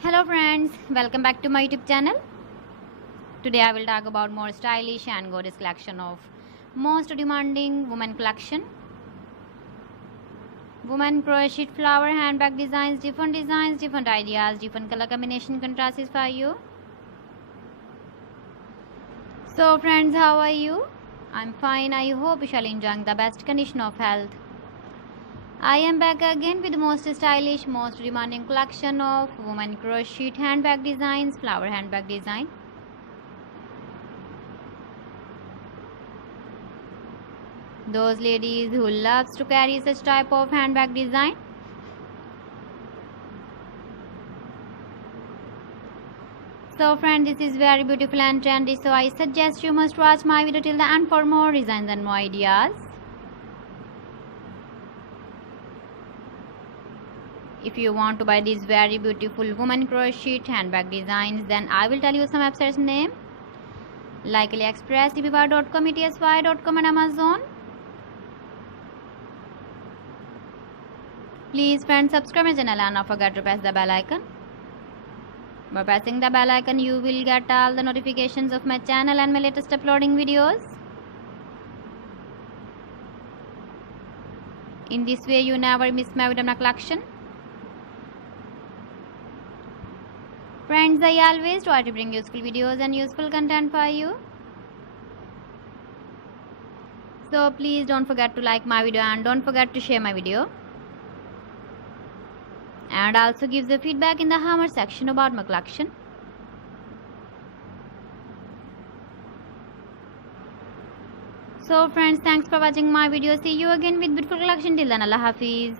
Hello friends, welcome back to my YouTube channel. Today I will talk about more stylish and gorgeous collection of most demanding women collection. Women crochet flower handbag designs, different ideas, different color combination contrasts for you. So friends, how are you? I'm fine. I hope you shall enjoying the best condition of health. I am back again with the most stylish, most demanding collection of women crochet handbag designs, flower handbag design. Those ladies who loves to carry such type of handbag design. So friend, this is very beautiful and trendy, so I suggest you must watch my video till the end for more designs and more ideas. If you want to buy these very beautiful woman crochet handbag designs, then I will tell you some websites name like AliExpress, eBay.com, ETSY.com and Amazon. Please friends, subscribe my channel and don't forget to press the bell icon. By pressing the bell icon, you will get all the notifications of my channel and my latest uploading videos. In this way, you never miss my video collection. Friends, I always try to bring useful videos and useful content for you. So please don't forget to like my video and don't forget to share my video. And also give the feedback in the comment section about my collection. So friends, thanks for watching my video. See you again with beautiful collection. Till then, Allah Hafiz.